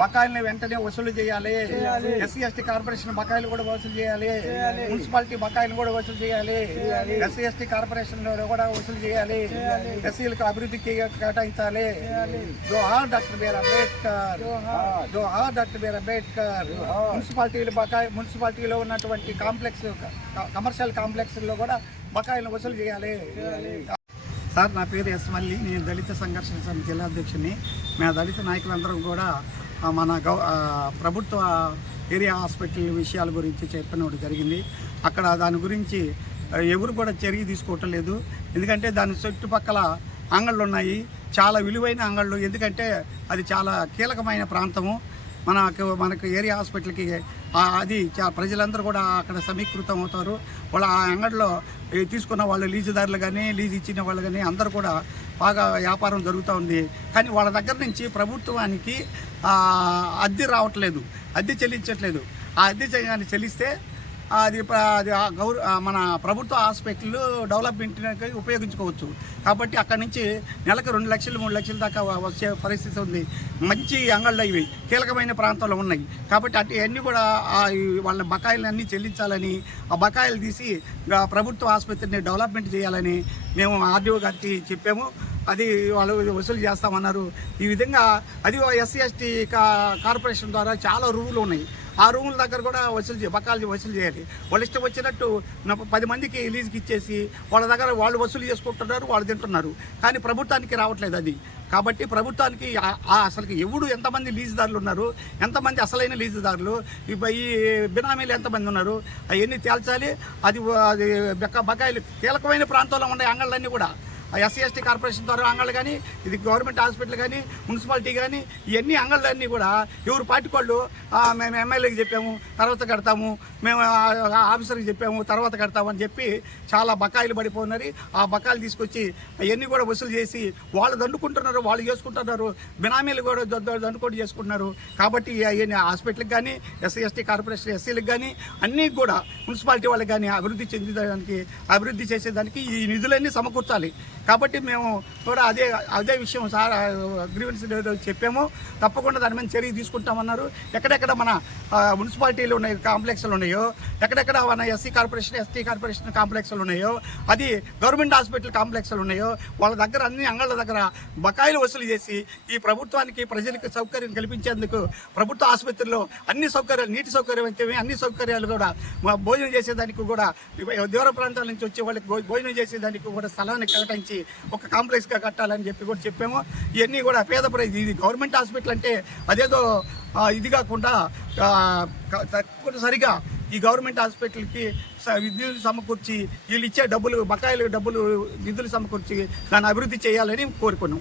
బకాయిల్ని వెంటనే వసూలు చేయాలి. ఎస్సీ ఎస్టీ కార్పొరేషన్ బకాయిలు కూడా వసూలు చేయాలి. మున్సిపాలిటీ బకాయిలు కూడా వసూలు చేయాలి. ఎస్సీ ఎస్టీ కార్పొరేషన్ కూడా వసూలు చేయాలి. ఎస్సీలకు అభివృద్ధికి కేటాయించాలి. జోహార్ డాక్టర్ అంబేద్కర్ జోహార్. డాక్టర్ బిఆర్ అంబేద్కర్ మున్సిపాలిటీలు బకాయి మున్సిపాలిటీలో ఉన్నటువంటి కాంప్లెక్స్ కమర్షియల్ కాంప్లెక్స్లో కూడా బకాయిలను వసూలు చేయాలి సార్ నా పేరు ఎస్ మల్లి. నేను దళిత సంఘర్షణ సమితి జిల్లా అధ్యక్షుడిని. మా దళిత నాయకులందరం కూడా మన గౌ ప్రభుత్వ ఏరియా హాస్పిటల్ విషయాల గురించి చెప్పినప్పుడు జరిగింది. అక్కడ దాని గురించి ఎవరు కూడా చర్య తీసుకోవటం లేదు. ఎందుకంటే దాని చుట్టుపక్కల అంగళ్ళు ఉన్నాయి. చాలా విలువైన అంగళ్ళు. ఎందుకంటే అది చాలా కీలకమైన ప్రాంతము. మనకు మనకు ఏరియా హాస్పిటల్కి అది చా- ప్రజలందరూ కూడా అక్కడ సమీకృతం అవుతారు. వాళ్ళ ఆ అంగడిలో తీసుకున్న వాళ్ళు లీజుదారులు కానీ లీజు ఇచ్చిన వాళ్ళు కానీ అందరూ కూడా బాగా వ్యాపారం జరుగుతూ ఉంది. కానీ వాళ్ళ దగ్గర నుంచి ప్రభుత్వానికి అద్దె రావట్లేదు. అద్దె చెల్లించట్లేదు. ఆ అద్దె చెల్లిస్తే అది అది ఆ గౌర మన ప్రభుత్వ హాస్పిటల్ డెవలప్మెంట్కి ఉపయోగించుకోవచ్చు. కాబట్టి అక్కడ నుంచి నెలకు రెండు లక్షలు మూడు లక్షల దాకా వచ్చే పరిస్థితి ఉంది. మంచి అంగళ్ళు ఇవి. కీలకమైన ప్రాంతాల్లో ఉన్నాయి. కాబట్టి అటు అన్నీ కూడా వాళ్ళ బకాయిలన్నీ చెల్లించాలని ఆ బకాయిలు తీసి ప్రభుత్వ ఆసుపత్రిని డెవలప్మెంట్ చేయాలని మేము ఆర్డీఓ గారికి చెప్పాము. అది వాళ్ళు వసూలు చేస్తామన్నారు. ఈ విధంగా అది ఎస్సీ ఎస్టీ కార్పొరేషన్ ద్వారా చాలా రూములు ఉన్నాయి. ఆ రూముల దగ్గర కూడా వసూలు చే బకాలు వసూలు చేయాలి. వాళ్ళు ఇష్టం వచ్చినట్టు పది మందికి లీజుకి ఇచ్చేసి వాళ్ళ దగ్గర వాళ్ళు వసూలు చేసుకుంటున్నారు వాళ్ళు తింటున్నారు. కానీ ప్రభుత్వానికి రావట్లేదు అది. కాబట్టి ప్రభుత్వానికి అసలుకి ఎవడు ఎంతమంది లీజుదారులు ఉన్నారు ఎంతమంది అసలైన లీజుదారులు ఈ ఈ బినామీలు ఎంతమంది ఉన్నారు అవన్నీ తేల్చాలి. అది అది బకాయిలు కీలకమైన ప్రాంతంలో ఉన్నాయి అంగళ్ళన్నీ కూడా ఎస్సీ ఎస్టీ కార్పొరేషన్ ద్వారా అంగళ్ళు కానీ ఇది గవర్నమెంట్ హాస్పిటల్ కానీ మున్సిపాలిటీ కానీ ఇవన్నీ అంగళ్ళన్నీ కూడా ఎవరు పార్టీ మేము ఎమ్మెల్యేకి చెప్పాము తర్వాత కడతాము మేము ఆ, ఆఫీసర్కి చెప్పాము తర్వాత కడతామని చెప్పి చాలా బకాయిలు పడిపోయినారు. ఆ బకాయిలు తీసుకొచ్చి అవన్నీ కూడా వసూలు చేసి వాళ్ళు దండుకుంటున్నారు వాళ్ళు చేసుకుంటున్నారు బినామీలు కూడా దండుకోటి చేసుకుంటున్నారు. కాబట్టి అవన్నీ హాస్పిటల్కి కానీ ఎస్సీ ఎస్టీ కార్పొరేషన్ ఎస్సీలకు కానీ అన్నీ కూడా మున్సిపాలిటీ వాళ్ళకి కానీ అభివృద్ధి చెందేదానికి అభివృద్ధి చేసేదానికి ఈ నిధులన్నీ సమకూర్చాలి. కాబట్టి మేము కూడా అదే అదే విషయం సార్ అగ్రిమెంట్స్ చెప్పాము. తప్పకుండా దాని మీద చర్య తీసుకుంటామన్నారు. ఎక్కడెక్కడ మన మున్సిపాలిటీలు ఉన్నాయి కాంప్లెక్స్లు ఉన్నాయో ఎక్కడెక్కడ మన ఎస్సీ కార్పొరేషన్ ఎస్టీ కార్పొరేషన్ కాంప్లెక్స్లు ఉన్నాయో అది గవర్నమెంట్ హాస్పిటల్ కాంప్లెక్స్లు ఉన్నాయో వాళ్ళ దగ్గర అన్ని అంగళ్ళ దగ్గర బకాయిలు వసూలు చేసి ఈ ప్రభుత్వానికి ప్రజలకు సౌకర్యం కల్పించేందుకు ప్రభుత్వ ఆసుపత్రిలో అన్ని సౌకర్యాలు నీటి సౌకర్యం అయితే అన్ని సౌకర్యాలు కూడా భోజనం చేసేదానికి కూడా దూర ప్రాంతాల నుంచి వచ్చే వాళ్ళకి భోజనం చేసేదానికి కూడా స్థలాన్ని కేటాయించి ఒక కాంప్లెక్స్గా కట్టాలని చెప్పి కూడా చెప్పాము. ఇవన్నీ కూడా పేద ప్రజలు ఇది గవర్నమెంట్ హాస్పిటల్ అంటే అదేదో ఇది కాకుండా తప్పనిసరిగా ఈ గవర్నమెంట్ హాస్పిటల్కి స- నిధులు సమకూర్చి వీళ్ళు ఇచ్చే డబ్బులు బకాయిలు డబ్బులు నిధులు సమకూర్చి దాన్ని అభివృద్ధి చేయాలని కోరుకున్నాం.